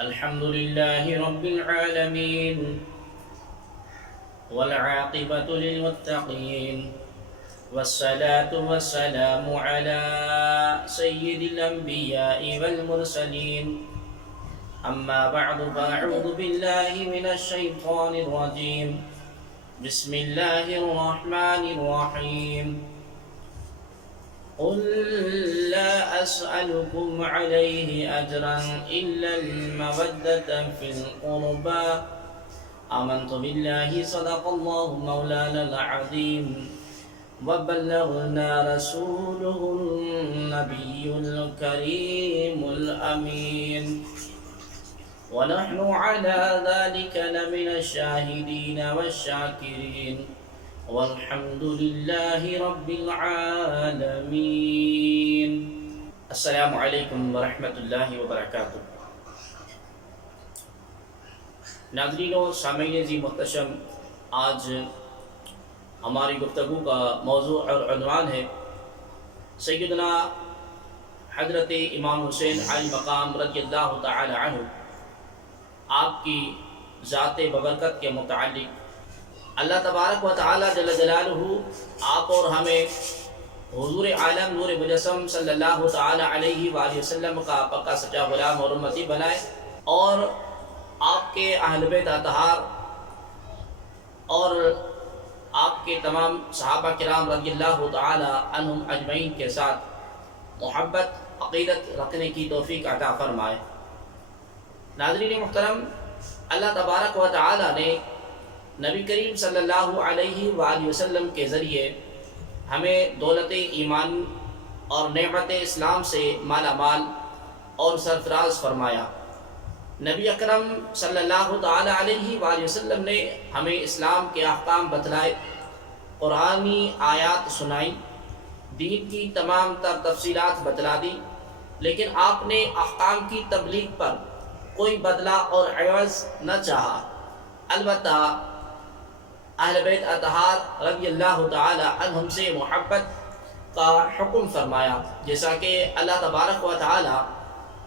الحمد لله رب العالمين والعاقبة للمتقين والصلاة والسلام على سيد الأنبياء والمرسلين أما بعد فأعوذ بالله من الشيطان الرجيم بسم الله الرحمن الرحيم قل لا أسألكم عليه أجرا إلا المودة في القربى آمنت بالله صدق الله مولانا العظيم وبلغنا رسوله النبي الكريم الأمين ونحن على ذلك لمن الشاهدين والشاكرين والحمد لله رب العالمين. السلام علیکم ورحمۃ اللہ وبرکاتہ. ناظرین و سامعین عزیز محتشم، آج ہماری گفتگو کا موضوع اور عنوان ہے سیدنا حضرت امام حسین علی مقام رضی اللہ تعالی عنہ آپ کی ذات ببرکت کے متعلق. اللہ تبارک و تعالی جل جلالہ آپ اور ہمیں حضور عالم نور مجسم صلی اللہ تعالی علیہ وآلہ وسلم کا پکا سچا غلام اور امتی بنائے، اور آپ کے اہل بیت اطہار اور آپ کے تمام صحابہ کرام رضی اللہ تعالی عنہم اجمعین کے ساتھ محبت عقیدت رکھنے کی توفیق عطا فرمائے. ناظرین محترم، اللہ تبارک و تعالی نے نبی کریم صلی اللہ علیہ وآلہ وسلم کے ذریعے ہمیں دولت ایمان اور نعمت اسلام سے مالا مال اور سرفراز فرمایا. نبی اکرم صلی اللہ تعالی علیہ وآلہ وسلم نے ہمیں اسلام کے احکام بتلائے، قرآنی آیات سنائی، دین کی تمام تر تفصیلات بتلا دی، لیکن آپ نے احکام کی تبلیغ پر کوئی بدلہ اور عوض نہ چاہا. البتہ اہل بیت اطہار رضی اللہ تعالی عنہم سے محبت کا حکم فرمایا، جیسا کہ اللہ تبارک و تعالی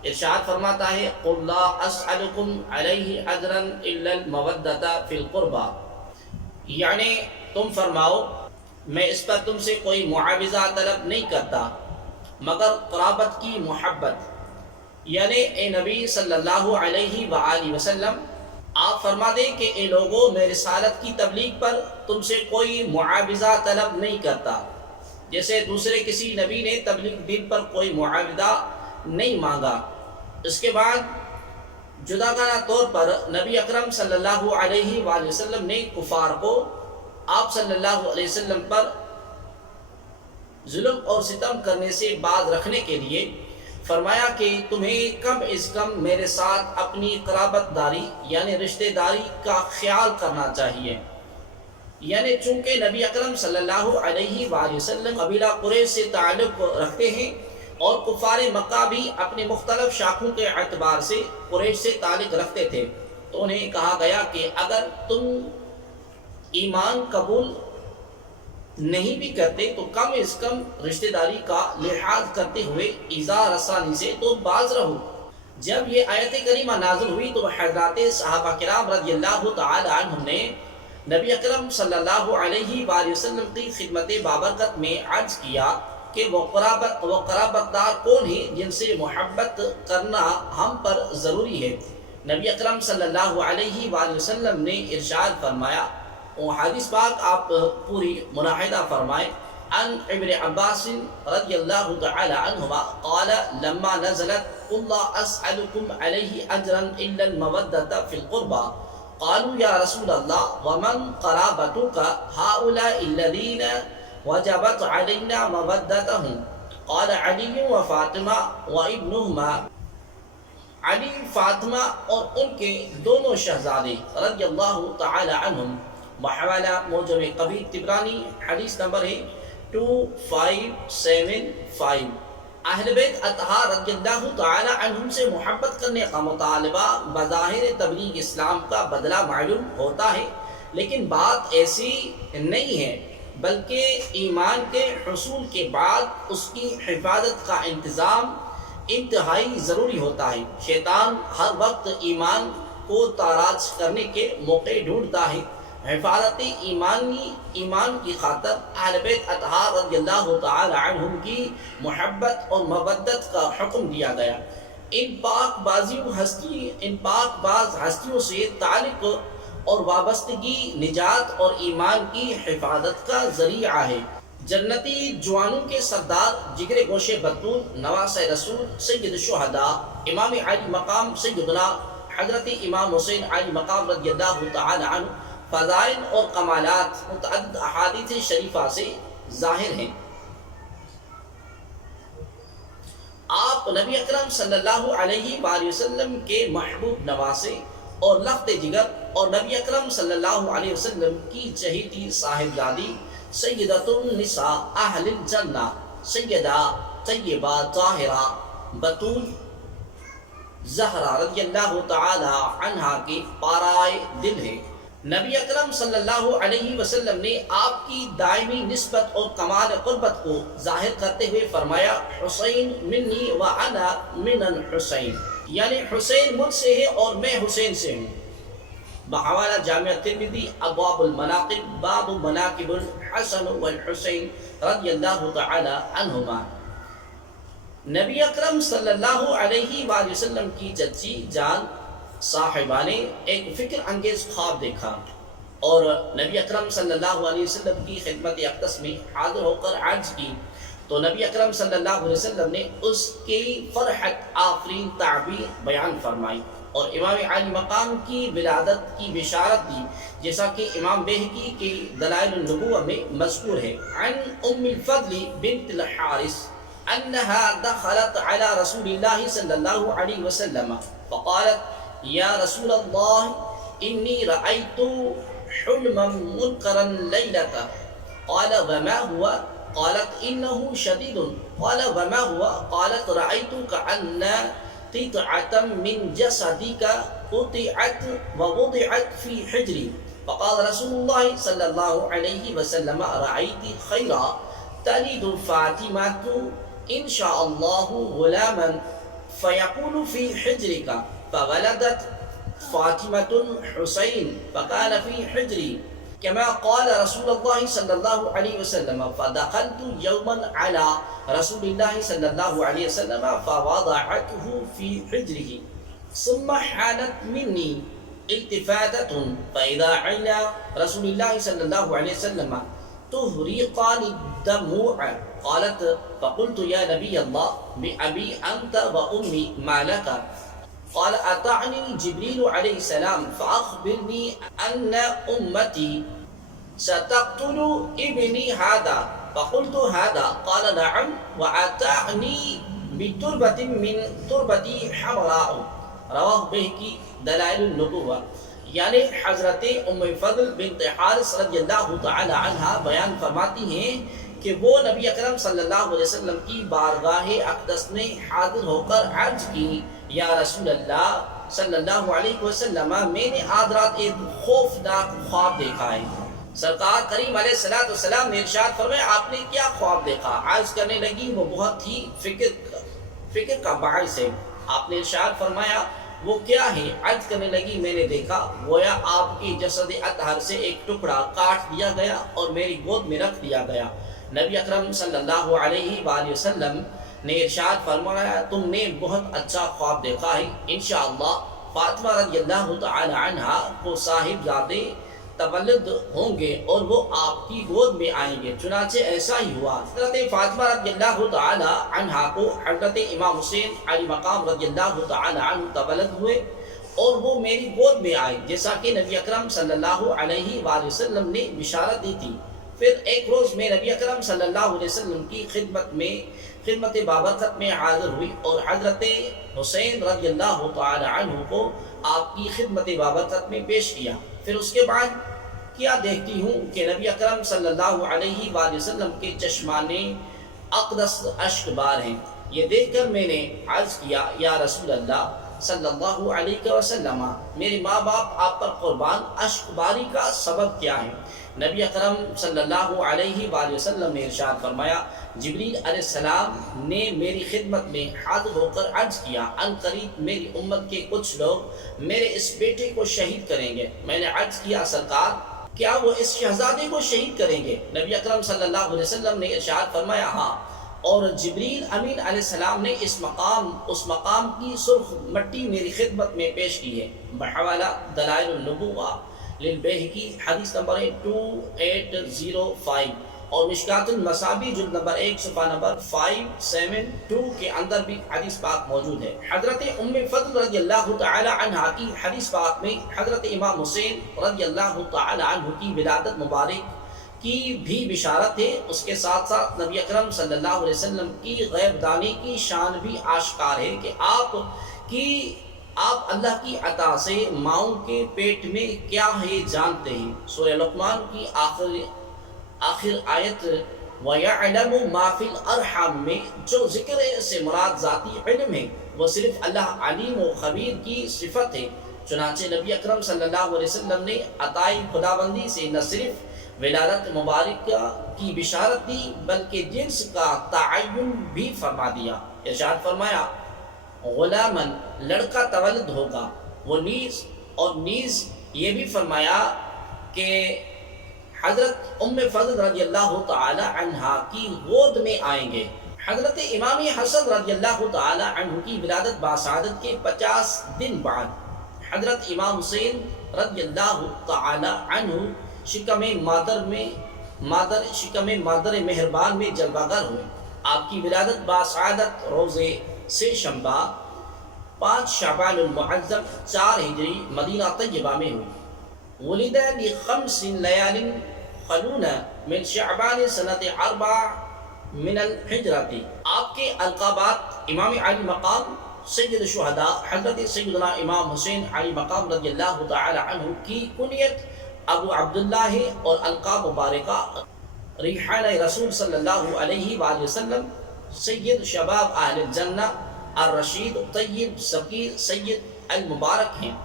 ارشاد فرماتا ہے قُلْ لَا أَسْأَلُكُمْ عَلَيْهِ أَجْرًا إِلَّا الْمَوَدَّةَ فِي الْقُرْبَى، یعنی تم فرماؤ میں اس پر تم سے کوئی معاوضہ طلب نہیں کرتا مگر قرابت کی محبت. یعنی اے نبی صلی اللہ علیہ وآلہ وسلم، آپ فرما دیں کہ اے لوگوں، میں رسالت کی تبلیغ پر تم سے کوئی معاوضہ طلب نہیں کرتا، جیسے دوسرے کسی نبی نے تبلیغ دین پر کوئی معاوضہ نہیں مانگا. اس کے بعد جداگانہ طور پر نبی اکرم صلی اللہ علیہ وآلہ وسلم نے کفار کو آپ صلی اللہ علیہ وسلم پر ظلم اور ستم کرنے سے باز رکھنے کے لیے فرمایا کہ تمہیں کم از کم میرے ساتھ اپنی قرابت داری یعنی رشتہ داری کا خیال کرنا چاہیے. یعنی چونکہ نبی اکرم صلی اللہ علیہ وآلہ وسلم قبیلہ قریش سے تعلق رکھتے ہیں اور کفار مکہ بھی اپنے مختلف شاخوں کے اعتبار سے قریش سے تعلق رکھتے تھے، تو انہیں کہا گیا کہ اگر تم ایمان قبول نہیں بھی کرتے تو کم از کم رشتہ داری کا لحاظ کرتے ہوئے ایذا رسانی سے تو باز رہو. جب یہ آیت کریمہ نازل ہوئی تو حضرات صحابہ کرام رضی اللہ تعالی عنہم نے نبی اکرم صلی اللہ علیہ وآلہ وسلم کی خدمت بابرکت میں عرض کیا کہ وہ قرابت دار کون ہیں جن سے محبت کرنا ہم پر ضروری ہے. نبی اکرم صلی اللہ علیہ وآلہ وسلم نے ارشاد فرمایا، وہ حدیث پاک آپ پوری ملاحظہ فرمائیں. عن ابن عباس رضی اللہ تعالی عنہما قال لما نزلت قل لا اسألكم عليه اجرا الا المودة في القربى قالوا يا رسول الله ومن قرابتك هؤلاء الذين وجبت علينا مودتهم قال علي وفاطمة وابنهما. علی، فاطمہ اور ان کے دونوں شہزادے رضی اللہ تعالی عنہم. بحوالہ موجم کبیر طبرانی، حدیث نمبر ہے 2575. اہل بیت اطہار رضی اللہ تعالی عنہم سے محبت کرنے کا مطالبہ بظاہر تبلیغ اسلام کا بدلہ معلوم ہوتا ہے، لیکن بات ایسی نہیں ہے، بلکہ ایمان کے حصول کے بعد اس کی حفاظت کا انتظام انتہائی ضروری ہوتا ہے۔ شیطان ہر وقت ایمان کو تاراج کرنے کے موقع ڈھونڈتا ہے۔ حفاظت ایمان کی خاطر اہل بیت اطہار رضی اللہ تعالی عنہم کی محبت اور مودت کا حکم دیا گیا۔ ان پاک باز ہستیوں سے تعلق اور وابستگی نجات اور ایمان کی حفاظت کا ذریعہ ہے۔ جنتی جوانوں کے سردار، جگر گوشے بطول، نواسۂ رسول، سید الشہداء، امام علی مقام سیدنا حضرت امام حسین علی مقام رضی اللہ تعالی عنہ، فضائل اور کمالات متعدد احادیث شریفہ سے ظاہر ہیں۔ آپ نبی اکرم صلی اللہ علیہ وآلہ وسلم کے محبوب نواسے اور لخت جگر، اور نبی اکرم صلی اللہ علیہ وسلم کی چہیتی صاحبزادی سیدۃ النساء اہل الجنہ، سیدہ طیبہ طاہرہ بطول زہرا رضی اللہ تعالی عنہا کے پارائے دل ہے۔ نبی اکرم صلی اللہ علیہ وسلم نے آپ کی دائمی نسبت اور کمال قربت کو ظاہر کرتے ہوئے فرمایا، حسین منی وانا من الحسین، یعنی حسین مجھ سے ہے اور میں حسین سے ہوں۔ بحوالہ جامعہ ترمذی ابواب المناقب، باب مناقب الحسن والحسین رضی اللہ تعالی عنہما۔ نبی اکرم صلی اللہ علیہ وآلہ وسلم کی چچی جان صاحبہ نے ایک فکر انگیز خواب دیکھا اور نبی اکرم صلی اللہ علیہ وسلم کی خدمت اقدس میں حاضر ہو کر عرض کی، تو نبی اکرم صلی اللہ علیہ وسلم نے اس کی فرحت آفرین تعبیر بیان فرمائی اور امام علی مقام کی ولادت کی بشارت دی، جیسا کہ امام بہقی کی دلائل النبوہ میں مذکور ہے۔ عن ام الفضل بنت الحارث انها دخلت على رسول الله صلى الله عليه وسلم فقالت یا رسول اللہ انی رأیت حلما منکرا لیلتا، قال وما هو؟ قالت انه شدید، قال وما هو؟ قالت رأیت کأن قطعة من جسدك قطعت ووضعت في حجري، فقال رسول الله صلى الله عليه وسلم رأيت خيرا تلد فاطمة إن شاء الله غلاما فيقول في حجرك، فولدت فاطمة الحسين فكان في حجري كما قال رسول الله صلى الله عليه وسلم، فدخلت يوما على رسول الله صلى الله عليه وسلم فوضعته في حجره، ثم حانت مني التفاتة فإذا عينا رسول الله صلى الله عليه وسلم تهريقان الدموع، قالت فقلت يا نبي الله بأبي أنت وأمي ما لك؟ قال أتعني جبريل عليه السلام فأخبرني أن أمتي ستقتل ابني هذا، فقلت هذا، قال نعم، وأتعني بتربة من تربتي حمراء، رواہ بہقی دلائل النبوہ۔ یعنی حضرت ام فضل بنت حارث رضی اللہ تعالی عنہا بیان فرماتی ہیں کہ وہ نبی اکرم صلی اللہ علیہ وسلم کی بارگاہ اقدس میں حاضر ہو کر عرض کی، یا رسول اللہ صلی اللہ علیہ وسلم، میں نے آج رات ایک خوفناک خواب دیکھا ہے۔ سرکار کریم علیہ السلام نے ارشاد فرمایا، آپ نے کیا خواب دیکھا؟ عرض کرنے لگی، وہ بہت ہی فکر کا باعث ہے۔ آپ نے ارشاد فرمایا، وہ کیا ہے؟ عرض کرنے لگی، میں نے دیکھا گویا آپ کی جسد اطہر سے ایک ٹکڑا کاٹ دیا گیا اور میری گود میں رکھ دیا گیا۔ نبی اکرم صلی اللہ علیہ وآلہ وسلم نے ارشاد فرمایا، تم نے بہت اچھا خواب دیکھا ہے، انشاءاللہ فاطمہ رضی اللہ تعالی عنہا کو صاحبزادے تولد ہوں گے اور وہ آپ کی گود میں آئیں گے۔ چنانچہ ایسا ہی ہوا۔ حضرت فاطمہ رضی اللہ تعالی عنہا کو حضرت امام حسین علی مقام رضی اللہ تعالی عنہ تولد ہوئے اور وہ میری گود میں آئے، جیسا کہ نبی اکرم صلی اللہ علیہ وآلہ وسلم نے بشارت دی تھی۔ پھر ایک روز میں نبی اکرم صلی اللہ علیہ وسلم کی خدمت بابرکت میں حاضر ہوئی اور حضرت حسین رضی اللہ تعالی عنہ کو آپ کی خدمت بابرکت میں پیش کیا۔ پھر اس کے بعد کیا دیکھتی ہوں کہ نبی اکرم صلی اللہ علیہ وآلہ وسلم کے چشمان اقدس اشک بار ہیں۔ یہ دیکھ کر میں نے عرض کیا، یا رسول اللہ صلی اللہ علیہ وسلم، میرے ماں باپ آپ پر قربان، اشک باری کا سبب کیا ہے؟ نبی اکرم صلی اللہ علیہ وآلہ وسلم نے ارشاد فرمایا جبریل علیہ السلام نے میری خدمت میں حاضر ہو کر عرض کیا ان قریب میری امت کے کچھ لوگ میرے اس بیٹے کو شہید کریں گے۔ میں نے عرض کیا سرکار کیا وہ اس شہزادے کو شہید کریں گے؟ نبی اکرم صلی اللہ علیہ وسلم نے ارشاد فرمایا ہاں، اور جبریل امین علیہ السلام نے اس مقام کی سرخ مٹی میری خدمت میں پیش کی ہے۔ بحوالہ دلائل النبوہ للبیہقی حدیث نمبر 2805 اور مشکات المصابیح جلد نمبر 1 صفحہ نمبر 572 کے اندر بھی حدیث پاک موجود ہے۔ حضرت ام فضل رضی اللہ تعالی عنہ کی حدیث پاک میں حضرت امام حسین رضی اللہ تعالی عنہ کی ولادت مبارک کی بھی بشارت ہے۔ اس کے ساتھ ساتھ نبی اکرم صلی اللہ علیہ وسلم کی غیب دانی کی شان بھی آشکار ہے کہ آپ اللہ کی عطا سے ماؤں کے پیٹ میں کیا ہے جانتے ہیں۔ سورہ لقمان کی آخر آیت وَيَعْلَمُ مَا فِي الْأَرْحَامِ میں جو ذکر سے مراد ذاتی علم ہے وہ صرف اللہ علیم و خبیر کی صفت ہے۔ چنانچہ نبی اکرم صلی اللہ علیہ وسلم نے عطائی خداوندی سے نہ صرف ولادت مبارکہ کی بشارت دی بلکہ جنس کا تعین بھی فرما دیا۔ ارشاد فرمایا غلامن لڑکا تولد ہوگا، وہ نیز یہ بھی فرمایا کہ حضرت ام فضل رضی اللہ تعالی عنہ کی گود میں آئیں گے۔ حضرت امام حسن رضی اللہ تعالی عنہ کی ولادت باسعادت کے 50 دن بعد حضرت امام حسین رضی اللہ تعالی عنہ شکم مادر مہربان میں جلوہ گر ہوئے۔ آپ کی ولادت باسعادت روزے سے شنبہ 5 شعبان المعظم 4 ہجری مدینہ طیبہ میں ہوئی۔ ولد ل5 لیال خلون من شعبان سنت 4 من الحجرات۔ آپ کے القابات امام علی مقام سید الشہداء حضرت سیدنا امام حسین علی مقام رضی اللہ تعالی عنہ کی کنیت ابو عبداللہ ہے اور القاب مبارکہ ریحان رسول صلی اللہ علیہ وآلہ وسلم، سید شباب اہل الجنہ، الرشید، طیب، ذکی، سید المبارک ہیں۔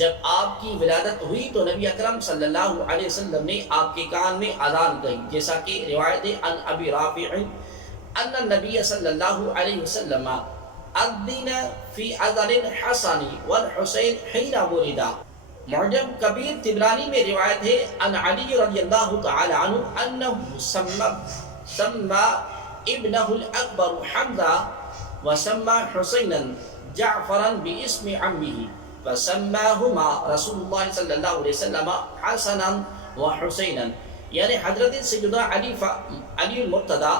جب آپ کی ولادت ہوئی تو نبی اکرم صلی اللہ علیہ وسلم نے آپ کے کان میں اذان کہی، جیسا کہ روایت عن ابی رافع ان النبی صلی اللہ علیہ وسلم اذن فی اذن الحسن والحسین حین ولدا۔ معجم کبیر طبرانی میں روایت ہے ان علی رضی اللہ تعالی عنہ انہ سمى ابنہ الاکبر حمزہ وسمى حسینا جعفرا باسم عمه فسماهما رسول اللہ صلی اللہ علیہ وسلم حسنا وحسینا۔ یعنی حضرت سیدنا علی المرتضی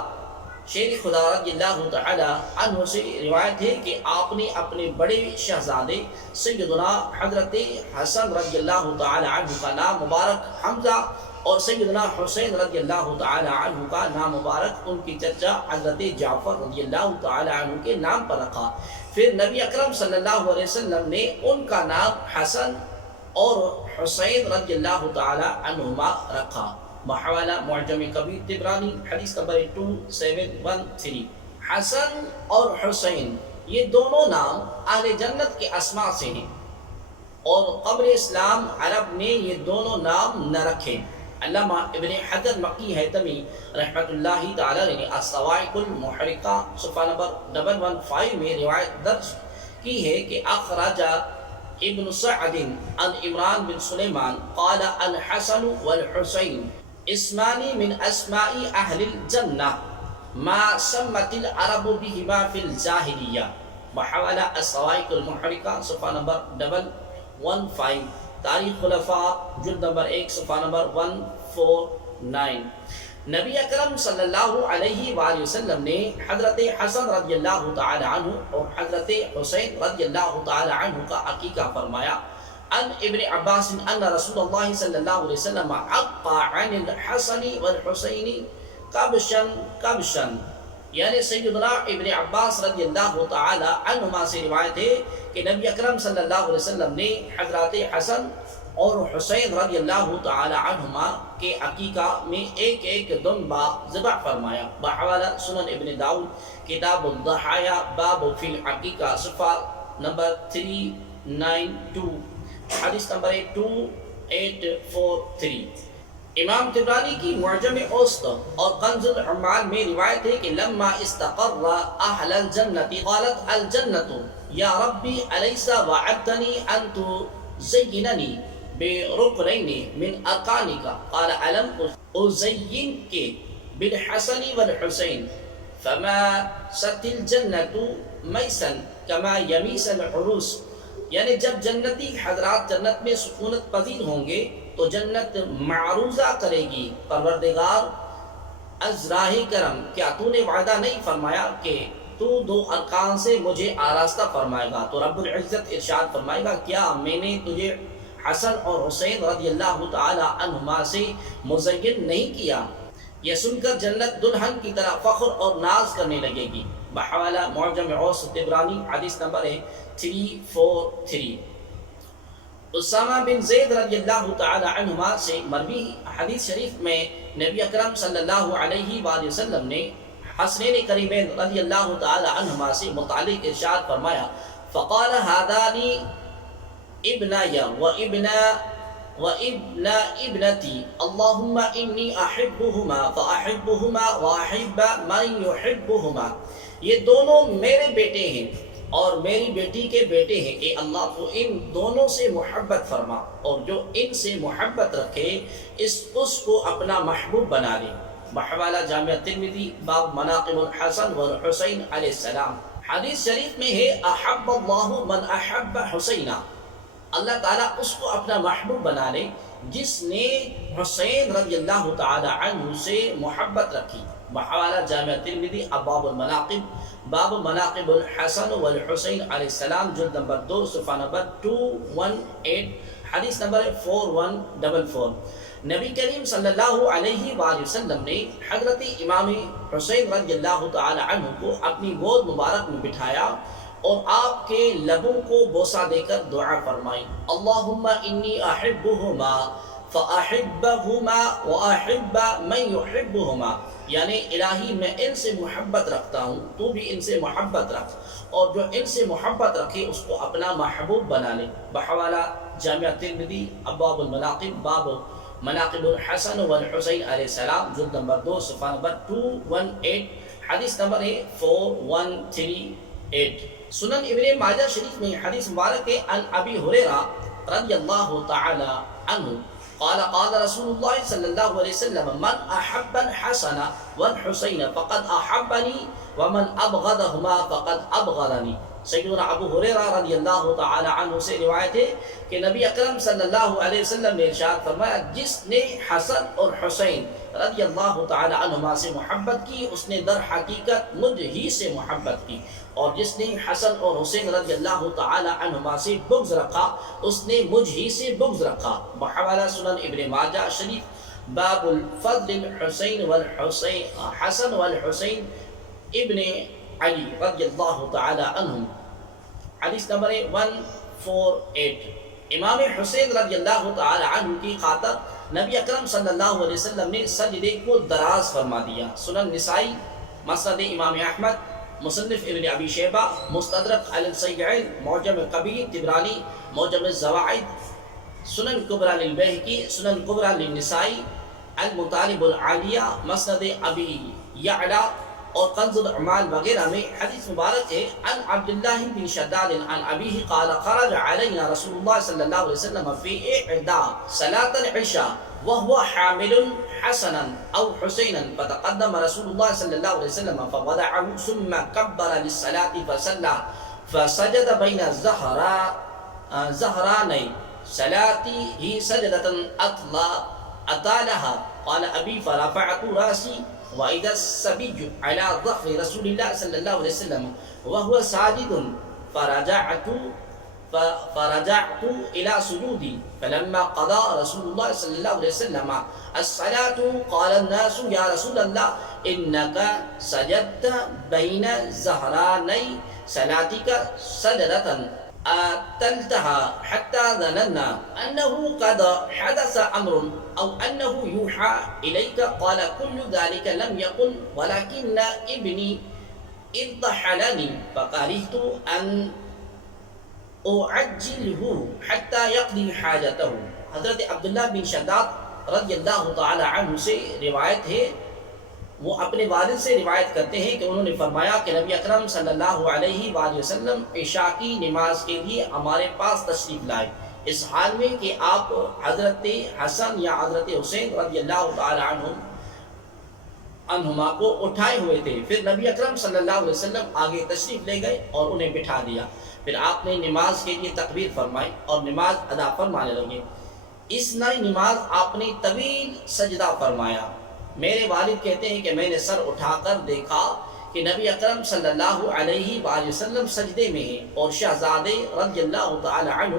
شیر خدا رضی اللہ تعالی عنہ سے روایت ہے کہ آپ نے اپنے بڑے شہزادے سیدنا حضرت حسن رضی اللہ تعالی عنہ کا نام مبارک حمزہ اور سیدنا حسین رضی اللہ تعالی عنہ کا نام مبارک ان کی چچا حضرت جعفر رضی اللہ تعالی عنہ کے نام پر رکھا۔ پھر نبی اکرم صلی اللہ علیہ وسلم نے ان کا نام حسن اور حسین رضی اللہ تعالی عنہما رکھا۔ بحوالہ معجم کبیر طبرانی حدیث نمبر 2713۔ حسن اور حسین یہ دونوں نام اہل جنت کے اسماء سے ہیں اور قبل اسلام عرب نے یہ دونوں نام نہ رکھے۔ علامہ ابن حجر مکی حیتمی رحمۃ اللہ تعالی نے الصواعق المحرقہ صفحہ نمبر 115 میں روایت درج کی ہے کہ اخرج ابن سعد عن عمران بن سلیمان قال الحسن والحسین اسمانی من اسماء اہل الجنہ ما سمت العرب بہما فی الجاہلیہ۔ بحوالہ الصواعق المحرقہ صفحہ نمبر 115، تاریخ خلفاء جلد نمبر 1 صفحہ نمبر 149۔ نبی اکرم صلی اللہ علیہ وآلہ وسلم نے حضرت حسن رضی اللہ تعالی عنہ اور حضرت حسین رضی اللہ تعالی عنہ کا عقیقہ فرمایا۔ ان ابن عباس ان رسول اللہ صلی اللہ علیہ وسلم عق عن الحسن والحسین کبشا۔ یعنی سیدنا ابن عباس رضی اللہ تعالی عنہما سے روایت ہے کہ نبی اکرم صلی اللہ علیہ وسلم نے حضرات حسن اور حسین رضی اللہ تعالی عنہما کے عقیقہ میں ایک ایک دمبا ذبح فرمایا۔ بحوالہ سنن ابن داؤد کتاب الضحایا باب فی العقیقہ صفحہ نمبر 392، حدیث نمبر 2843۔ امام طبرانی کی معجم اوسط اور کنز العمال میں روایت ہے کہ لما استقر اہل الجنت قالت الجنت یا ربی الیس وعدتنی ان تزیننی برکنین من ارکانک قال علم ازینک بالحسن والحسین فما ست الجنت میسا کما یمیس العروس، یعنی جب جنتی حضرات جنت میں سکونت پذیر ہوں گے تو جنت معروضہ کرے گی، پروردگار از راہ کرم کیا تو نے وعدہ نہیں فرمایا کہ تو دو ارکان سے مجھے آراستہ فرمائے گا؟ تو رب العزت ارشاد فرمائے گا کیا میں نے تجھے حسن اور حسین رضی اللہ تعالی عنہما سے مزین نہیں کیا؟ یہ سن کر جنت دلہن کی طرح فخر اور ناز کرنے لگے گی۔ بحوالہ معجم اوسط طبرانی حدیث نمبر ہے 343۔ اسامہ بن زید رضی اللہ تعالی عنہما سے مروی حدیث شریف میں نبی اکرم صلی اللہ علیہ وآلہ وسلم نے حسنین کریمین رضی اللہ تعالی عنہما سے متعلق ارشاد فرمایا فقال هذان ابنای وابن ابنتی اللہم انی احبہما فاحبہما واحب من یحبہما، یہ دونوں میرے بیٹے ہیں اور میری بیٹی کے بیٹے ہیں، کہ اللہ تو ان دونوں سے محبت فرما اور جو ان سے محبت رکھے اس کو اپنا محبوب بنا لے۔ بحوالہ جامع ترمذی باب مناقب الحسن والحسین علیہ السلام۔ حدیث شریف میں ہے احب اللہ من احب حسینہ، اللہ تعالیٰ اس کو اپنا محبوب بنا لے جس نے حسین رضی اللہ تعالی عنہ سے محبت رکھی۔ بحوالہ جامع ترمذی ابواب المناقب باب مناقب الحسن والحسین علیہ السلام، جلد نمبر 2 صفحہ نمبر 218، حدیث نمبر 4144۔ نبی کریم صلی اللہ علیہ وآلہ وسلم نے حضرت امام حسین رضی اللہ تعالی عنہ کو اپنی گود مبارک میں بٹھایا اور آپ کے لبوں کو بوسہ دے کر دعا فرمائی اللہم انی احبہما فاحبہما واحب من یحبہما، یعنی الہی میں ان سے محبت رکھتا ہوں تو بھی ان سے محبت رکھ، اور جو ان سے محبت رکھے اس کو اپنا محبوب بنا لے۔ بحوالہ جامع ترمذی ابواب المناقب باب مناقب الحسن والحسین علیہ السلام، جلد نمبر 2 صفحہ نمبر 218، حدیث نمبر ہے 4138۔ سنن ابن ماجہ شریف میں حدیث مبارک ہے عن ابی ہریرہ رضی اللہ تعالی عنہ قال قال رسول اللہ صلی اللہ علیہ وسلم من احب الحسن والحسین فقد احبنی ومن ابغضہما فقد ابغضنی۔ سیدنا ابو ہریرہ رضی اللہ تعالی عنہ سے روایت ہے کہ نبی اکرم صلی اللہ علیہ وسلم نے ارشاد فرمایا جس نے حسن اور حسین رضی اللہ تعالی عنہما سے محبت کی اس نے در حقیقت مجھ ہی سے محبت کی، اور جس نے حسن اور حسین رضی اللہ تعالی عنہما سے بغض رکھا اس نے مجھ ہی سے بغض رکھا۔ بحوالہ سنن ابن ماجہ شریف باب الفضل الحسین والحسین حسن والحسین ابن علی رضی اللہ تعالی عنہم، حدیث نمبر 148۔ امام حسین رضی اللہ تعالی عنہ کی خاطر نبی اکرم صلی اللہ علیہ وسلم نے سجدے کو دراز فرما دیا۔ سنن نسائی، مسند امام احمد، مصنف ابن ابی شیبہ، مستدرک علی الصحیحین، معجم کبیر طبرانی، معجم الزوائد، سنن کبریٰ للبیہقی، سنن کبریٰ للنسائی، المطالب العالیہ، مسند ابی یعلا اور کنز الاعمال وغیرہ میں حدیث مبارک ہے عن عبداللہ بن شداد عن ابیہ قال خرج علینا رسول اللہ صلی اللہ علیہ وسلم فی احدى صلاة العشاء وهو حامل حسنا او حسینا فتقدم رسول اللہ صلی اللہ علیہ وسلم فوضعه ثم كبر للصلاة فصلى فسجد بین ظهراني صلاته سجدة اطالها قال ابی فرفعت راسي وإذا السبي على ظهر رسول الله صلى الله عليه وسلم وهو ساجد فرجعت إلى سجودي فلما قضى رسول الله صلى الله عليه وسلم الصلاة قال الناس يا رسول الله إنك سجدت بين ظهراني صلاتك سجدة أتلتها حتى ظننا أنه قد حدث أمر أو أنه يوحى إليك قال كل ذلك لم يكن ولكن ابني ارتحلني فكرهت أن أعجله حتى يقضي حاجته۔ حضرت عبداللہ بن شداد رضی اللہ تعالی عنہ سے روایت ہے، وہ اپنے والد سے روایت کرتے ہیں کہ انہوں نے فرمایا کہ نبی اکرم صلی اللہ علیہ وآلہ وسلم عشاء کی نماز کے لیے ہمارے پاس تشریف لائے، اس حال میں کہ آپ حضرت حسن یا حضرت حسین رضی اللہ تعالی عنہما کو اٹھائے ہوئے تھے۔ پھر نبی اکرم صلی اللہ علیہ وسلم آگے تشریف لے گئے اور انہیں بٹھا دیا، پھر آپ نے نماز کے لیے تکبیر فرمائی اور نماز ادا فرمانے لگے۔ اس نئی نماز آپ نے طویل سجدہ فرمایا۔ میرے والد کہتے ہیں کہ میں نے سر اٹھا کر دیکھا کہ نبی اکرم صلی اللہ علیہ وآلہ وسلم سجدے میں ہیں اور شہزادے رضی اللہ تعالی عنہ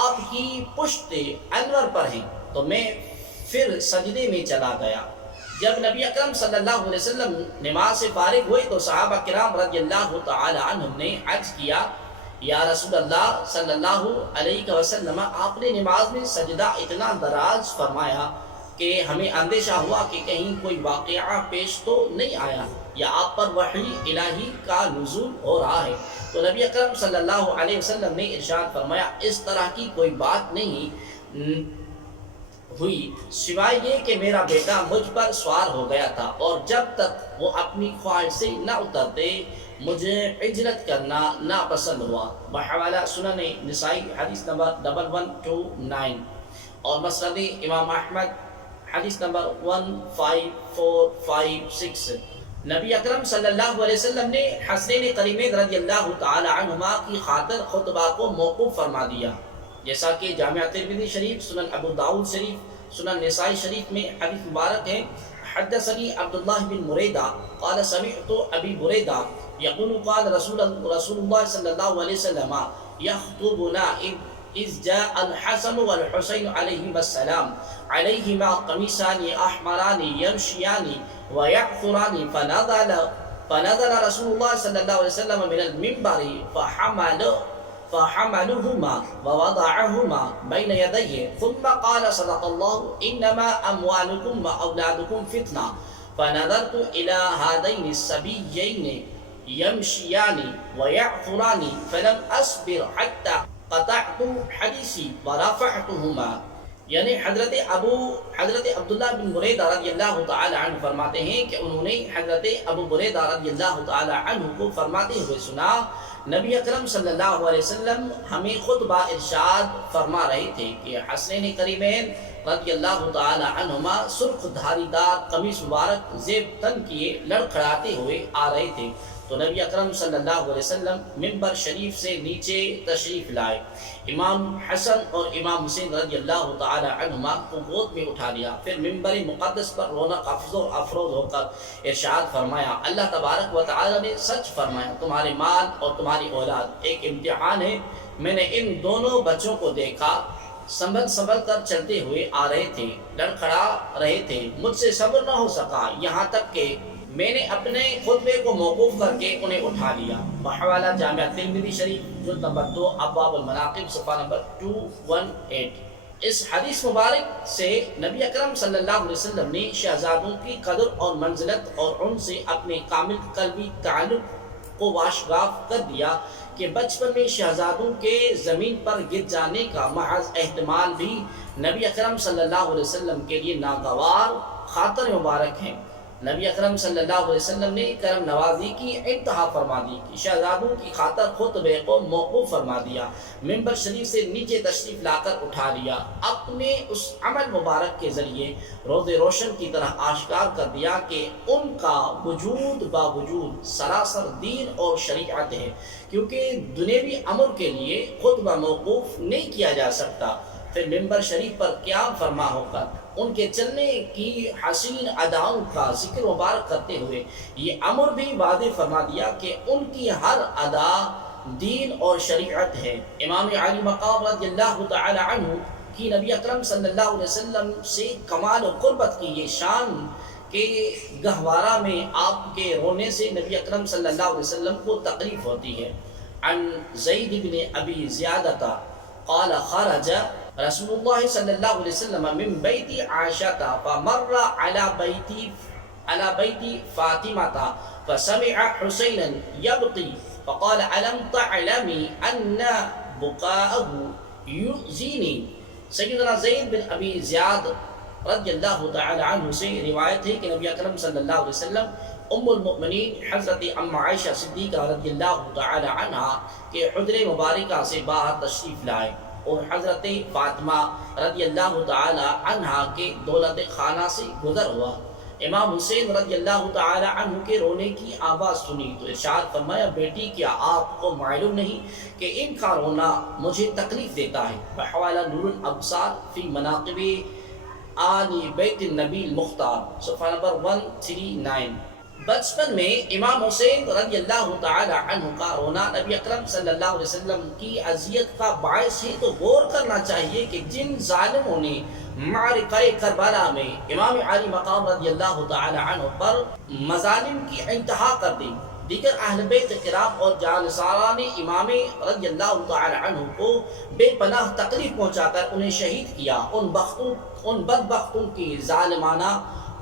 آپ کی پشت انور پر ہیں، تو میں پھر سجدے میں چلا گیا۔ جب نبی اکرم صلی اللہ علیہ وسلم نماز سے فارغ ہوئے تو صحابہ کرام رضی اللہ تعالی عنہم نے عرض کیا، یا رسول اللہ صلی اللہ علیہ وسلم، آپ نے نماز میں سجدہ اتنا دراز فرمایا کہ ہمیں اندیشہ ہوا کہ کہیں کوئی واقعہ پیش تو نہیں آیا یا آپ پر وحی الہی کا نزول ہو رہا ہے۔ تو نبی اکرم صلی اللہ علیہ وسلم نے ارشاد فرمایا، اس طرح کی کوئی بات نہیں ہوئی سوائے یہ کہ میرا بیٹا مجھ پر سوار ہو گیا تھا، اور جب تک وہ اپنی خواہش سے نہ اترتے مجھے ہجرت کرنا ناپسند ہوا۔ بحوالہ سنن نسائی حدیث نمبر 1129 اور مسند امام احمد حدیث نمبر 15456۔ نبی اکرم صلی اللہ علیہ وسلم نے حسنین کریمین رضی اللہ تعالی عنہما کی خاطر خطبہ کو موقوف فرما دیا، جیسا کہ جامعہ ترمذی شریف، سنن ابو داؤد شریف، سنن نسائی شریف میں حدیث مبارک ہے۔ حدثني عبد الله بن بريدة قال سمعت أبي بريدة يقول قال رسول الله صلى الله عليه وسلم يخطبنا إذ جاء الحسن والحسين عليهما السلام عليهما قميصان أحمران يمشيان ويعثران فنزل رسول الله صلى الله عليه وسلم من المنبر فحملهما ووضعهما بين يديه ثم قال صدق الله إنما أموالكم وأولادكم فتنة فنظرت إلى هذين الصبيين يمشيان ويعثران فلم أصبر حتى قطعت حديثي ورفعتهما۔ یعنی حضرت عبداللہ بن بریدہ رضی اللہ تعالی عنہ فرماتے ہیں کہ انہوں نے حضرت ابو بریدہ رضی اللہ تعالی عنہ کو فرماتے ہوئے سنا، نبی اکرم صلی اللہ علیہ وسلم ہمیں خطبہ ارشاد فرما رہے تھے کہ حسنین کریمین رضی اللہ تعالی عنہما سرخ دھاری دار قمیص مبارک زیب تن کیے لڑکھڑاتے ہوئے آ رہے تھے، تو نبی اکرم صلی اللہ علیہ وسلم منبر شریف سے نیچے تشریف لائے، امام حسن اور امام حسین رضی اللہ تعالی عنہما کو گود میں اٹھا لیا، پھر منبر مقدس پر رونق افروز ہو کر ارشاد فرمایا، اللہ تبارک و تعالی نے سچ فرمایا، تمہارے مال اور تمہاری اولاد ایک امتحان ہے۔ میں نے ان دونوں بچوں کو دیکھا، سنبھل کر چلتے ہوئے آ رہے تھے، لڑکھڑا رہے تھے، مجھ سے صبر نہ ہو سکا، یہاں تک کہ میں نے اپنے خطبے کو موقوف کر کے انہیں اٹھا لیا۔ بحوالہ جامعہ ترمذی شریف جلد نمبر 2 ابواب المناقب صفحہ نمبر 218۔ اس حدیث مبارک سے نبی اکرم صلی اللہ علیہ وسلم نے شہزادوں کی قدر اور منزلت اور ان سے اپنے کامل قلبی تعلق کو واشگاف کر دیا کہ بچپن میں شہزادوں کے زمین پر گر جانے کا محض احتمال بھی نبی اکرم صلی اللہ علیہ وسلم کے لیے ناگوار خاطر مبارک ہیں۔ نبی اکرم صلی اللہ علیہ وسلم نے کرم نوازی کی انتہا فرما دی کہ شہزادوں کی خاطر خطبے کو موقوف فرما دیا، منبر شریف سے نیچے تشریف لا کر اٹھا لیا، اپنے اس عمل مبارک کے ذریعے روز روشن کی طرح آشکار کر دیا کہ ان کا وجود باوجود سراسر دین اور شریعت ہے، کیونکہ دنیوی امر کے لیے خطبہ موقوف نہیں کیا جا سکتا۔ پھر منبر شریف پر قیام فرما ہو کر ان کے چلنے کی حسین اداؤں کا ذکر مبارک کرتے ہوئے یہ امر بھی واضح فرما دیا کہ ان کی ہر ادا دین اور شریعت ہے۔ امام علی مقام رضی اللہ تعالی عنہ کی نبی اکرم صلی اللہ علیہ وسلم سے کمال و قربت کی یہ شان کہ گہوارہ میں آپ کے رونے سے نبی اکرم صلی اللہ علیہ وسلم کو تکلیف ہوتی ہے۔ عن زید بن ابی زیادہ قال خرج رسول اللہ صلی اللہ علیہ وسلم من بیت عائشہ فمر على بیت فاطمہ فسمع حسینا یبقی فقال الم تعلمی ان بقاءه یؤذینی۔ سیدنا زید بن ابی زیاد رضی اللہ تعالی عنہ سے روایت ہے کہ نبی اکرم صلی اللہ علیہ وسلم ام المؤمنین حضرت ام عائشہ صدیقہ رضی اللہ تعالی عنہ کے حجر مبارکہ سے باہر تشریف لائے اور حضرت فاطمہ رضی اللہ تعالی عنہ کے دولت خانہ سے گزر ہوا۔ امام حسین رضی اللہ تعالی عنہ کے رونے کی آواز سنی تو ارشاد فرمایا، بیٹی کیا آپ کو معلوم نہیں کہ ان کا رونا مجھے تکلیف دیتا ہے؟ بحوالہ نور الابصار فی مناقب آل بیت النبی المختار، صفحہ نمبر 139۔ بچپن میں امام حسین رضی اللہ تعالی عنہ کا رونا نبی اکرم صلی اللہ علیہ وسلم کی اذیت کا باعث ہے، تو غور کرنا چاہیے کہ جن ظالموں نے معرکہ کربلا میں امام علی مقام رضی اللہ تعالی عنہ پر مظالم کی انتہا کر دی، دیگر اہل بیت کرام اور جانصاران امام رضی اللہ تعالی عنہ کو بے پناہ تکلیف پہنچا کر انہیں شہید کیا، ان بدبختوں کی ظالمانہ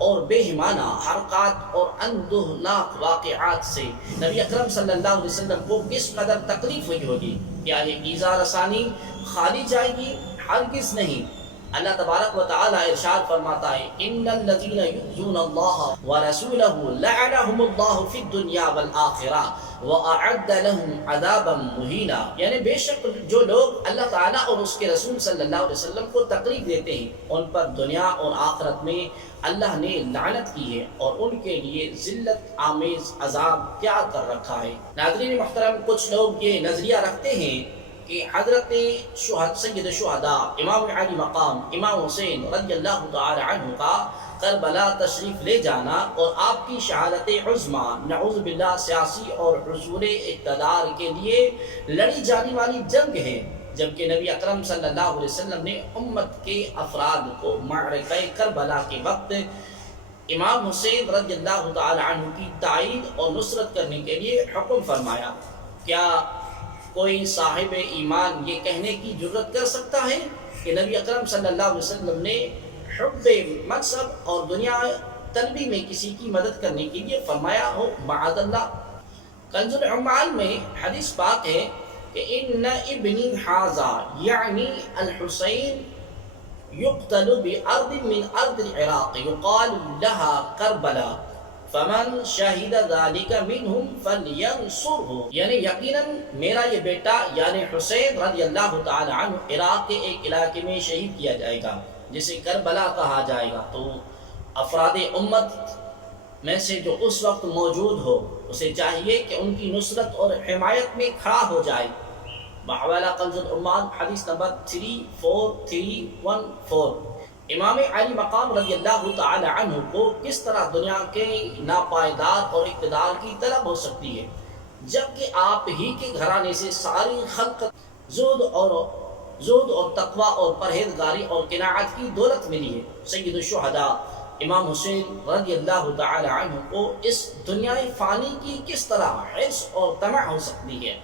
اور بے ایمانہ حرکات اور اندوہناک واقعات سے نبی اکرم صلی اللہ علیہ وسلم کو کس قدر تکلیف ہوئی ہوگی؟ کیا یہ ایذا رسانی خالی جائے گی؟ ہرگز نہیں۔ اللہ تبارک و تعالی ارشاد فرماتا ہے، ان الذین یؤذون اللہ ورسولہ لعنہم اللہ فی الدنیا والآخرہ وَأَعَدَّ لَهُمْ عَذَابًا مُهِينًا، یعنی بے شک جو لوگ اللہ تعالیٰ اور اس کے رسول صلی اللہ علیہ وسلم کو تکلیف دیتے ہیں، ان پر دنیا اور آخرت میں اللہ نے لعنت کی ہے اور ان کے لیے ذلت آمیز عذاب تیار کر رکھا ہے۔ ناظرین محترم، کچھ لوگ یہ نظریہ رکھتے ہیں کہ حضرت سید الشہداء امام علی مقام امام حسین رضی اللہ تعالی عنہ کا کربلا تشریف لے جانا اور آپ کی شہادت عظمیٰ نعوذ باللہ سیاسی اور حصول اقتدار کے لیے لڑی جانے والی جنگ ہے، جبکہ نبی اکرم صلی اللہ علیہ وسلم نے امت کے افراد کو معرکہ کربلا کے وقت امام حسین رضی اللہ تعالی عنہ کی تائید اور نصرت کرنے کے لیے حکم فرمایا۔ کیا کوئی صاحب ایمان یہ کہنے کی جرت کر سکتا ہے کہ نبی اکرم صلی اللہ علیہ وسلم نے حب منصب اور دنیا طلبی میں کسی کی مدد کرنے کے لیے فرمایا ہو؟ معاذ اللہ۔ کنز العمال میں حدیث پاک ہے کہ ان ابنی حاذا یعنی الحسین یقتل بارض من ارض العراق یقال لها کربلا فمن شہد ذالک منہم فلینصرہ، یعنی یقیناً میرا یہ بیٹا یعنی حسین رضی اللہ تعالی عنہ عراق کے ایک علاقے میں شہید کیا جائے گا جسے کربلا کہا جائے گا، تو افراد امت میں سے جو اس وقت موجود ہو اسے چاہیے کہ ان کی نصرت اور حمایت میں کھڑا ہو جائے۔ بحوالہ کنز العمال حدیث نمبر 34314۔ امام علی مقام رضی اللہ تعالی عنہ کو کس طرح دنیا کے ناپائیدار اور اقتدار کی طلب ہو سکتی ہے، جبکہ آپ ہی کے گھرانے سے ساری خلقت زہد اور تقوی اور پرہیزگاری اور قناعت کی دولت ملی ہے۔ سید الشہداء امام حسین رضی اللہ تعالی عنہ کو اس دنیائے فانی کی کس طرح حرص اور طمع ہو سکتی ہے،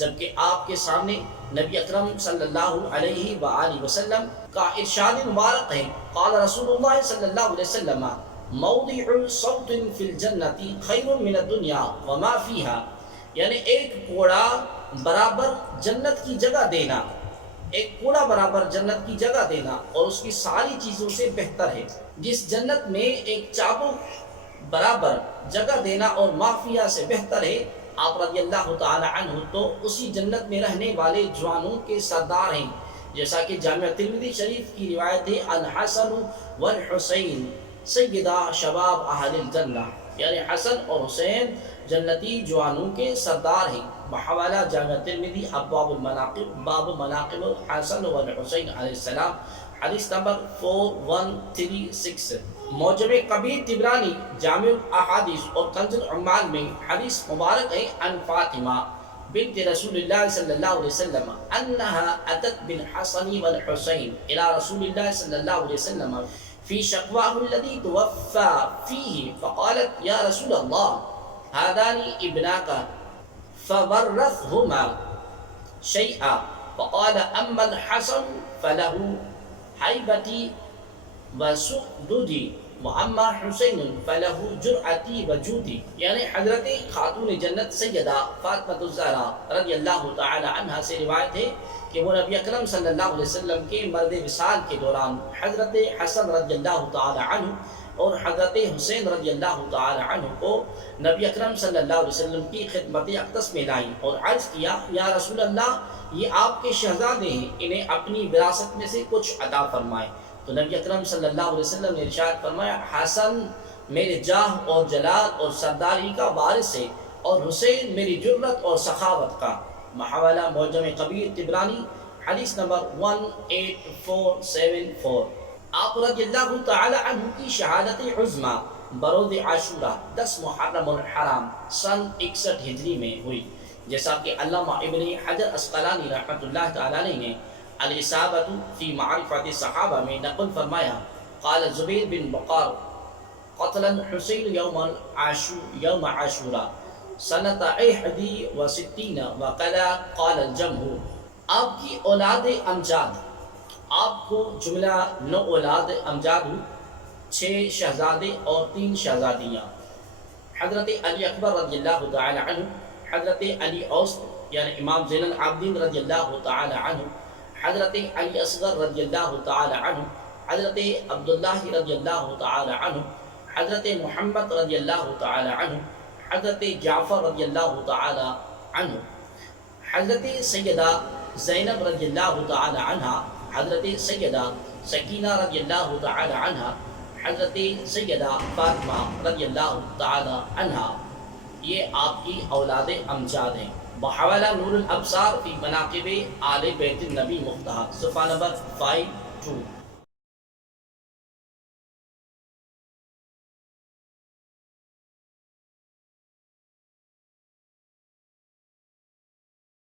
جبکہ آپ کے سامنے نبی اکرم صلی اللہ علیہ وآلہ وسلم کا ارشاد مبارک ہے، قال رسول اللہ صلی اللہ علیہ وسلم موضع صوت فی الجنت خیر من الدنیا وما فیہا، یعنی ایک کوڑا برابر جنت کی جگہ دینا، ایک کوڑا برابر جنت کی جگہ دینا اور اس کی ساری چیزوں سے بہتر ہے۔ جس جنت میں ایک چابک برابر جگہ دینا اور معافیہ سے بہتر ہے، آپ رضی اللہ تعالی عنہ تو اسی جنت میں رہنے والے جوانوں کے سردار ہیں، جیسا کہ جامعہ ترمذی شریف کی روایت ہے، الحسن والحسین سیدہ شباب اہل الجنہ، یعنی حسن اور حسین جنتی جوانوں کے سردار ہیں۔ بحوالہ جامعہ ترمذی ابواب المناقب باب مناقب الحسن والحسین علیہ السلام، حدیث نمبر 4136۔ موجم کبیر طبرانی جامع الاحادیث اور کنز العمال میں حدیث مبارک ہے، عن فاطمہ بنت رسول اللہ صلی اللہ علیہ وسلم انہا اتت بالحسن والحسین الى رسول اللہ صلی اللہ علیہ وسلم فی شقواہ الذی توفى فیہ فقالت یا رسول اللہ هذان ابناک فورثهما شیئا فقال اما الحسن فله حیبتی وسؤددی وَأَمَّا حُسَيْنٌ فَلَهُ جُرْعَتِي وَجُودِي، یعنی حضرت خاتون جنت سیدہ فاطمۃ الزہرا رضی اللہ تعالی عنہا سے روایت ہے کہ وہ نبی اکرم صلی اللہ علیہ وسلم کے مرد وصال کے دوران حضرت حسن رضی اللہ تعالی عنہ اور حضرت حسین رضی اللہ تعالی عنہ کو نبی اکرم صلی اللہ علیہ وسلم کی خدمت اقدس میں لائیں اور عرض کیا، یا رسول اللہ یہ آپ کے شہزادے ہیں، انہیں اپنی وراثت میں سے کچھ عطا فرمائیں۔ تو نبی اکرم صلی اللہ علیہ وسلم نے ارشاد فرمایا، حسن میرے جاہ اور جلال اور سرداری کا وارث ہے، اور حسین میری جرت اور سخاوت کا۔ محاولہ معجم کبیر طبرانی حدیث نمبر 18474۔ آپ رضی اللہ تعالی عنہ کی شہادت عظمی بروز عاشورہ 10 محرم الحرام سن 61 ہجری میں ہوئی، جیسا کہ علامہ ابن حجر اسقلانی رحمۃ اللہ تعالی علیہ نے الاصابۃ فی معرفت الصحابہ میں نقل فرمایا، قال زبیر بن بقار قتل حسین یوم عاشورہ سنۃ 61 قال الجمہور۔ آپ کی اولاد امجاد، آپ کو جملہ 9 اولاد امجاد، 6 شہزادے اور 3 شہزادیاں۔ حضرت علی اکبر رضی اللہ تعالی عنہ، حضرت علی اوسط یعنی امام زین العابدین رضی اللہ تعالی عنہ، حضرت علی اصغر رضی اللہ تعالی عنہ، حضرت عبداللہ رضی اللہ تعالی عنہ، حضرت محمد رضی اللہ تعالی عنہ، حضرت جعفر رضی اللہ تعالی عنہ، حضرت سیدہ زینب رضی اللہ تعالی عنہ، حضرت سیدہ سکینہ رضی اللہ تعالی عنہ، حضرت سیدہ فاطمہ رضی اللہ تعالی عنہ، یہ آپ کی اولاد امجاد ہیں۔ بحوالہ نور الابصار فی مناقب آل بیت النبی مفتاح، صفحہ نمبر 52۔